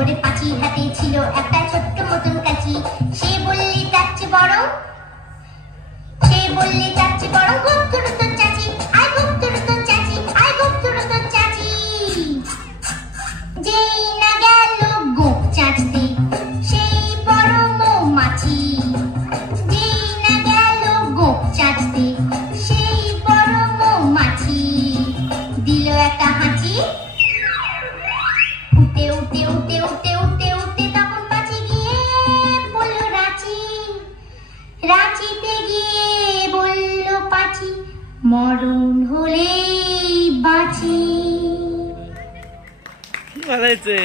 করে পাঁচির হাতে ছিল একটা ছোট্ট মতন কাঁচি। সে বললে তার চেয়ে বড়, সে বললে তার চেয়ে বড় গোপ ধরো তোর চাচি, আয় গোপ ধরো তোর চাচি, আয় গোপ ধরো তোর চাচি। যেই না গেল গোপ চাচতে সেই বড় মৌমাছি, যেই না গেল গোপ চাচতে সেই বড় মৌমাছি। দিল একটা হাঁচি, উঠে উঠে উঠে উঠে উঠে উঠে তখন পাঁচি গিয়ে বলল রাঁচি, রাঁচিতে গিয়ে বলল পাঁচি মরণ হলেই বাঁচি। ভালো হয়েছে।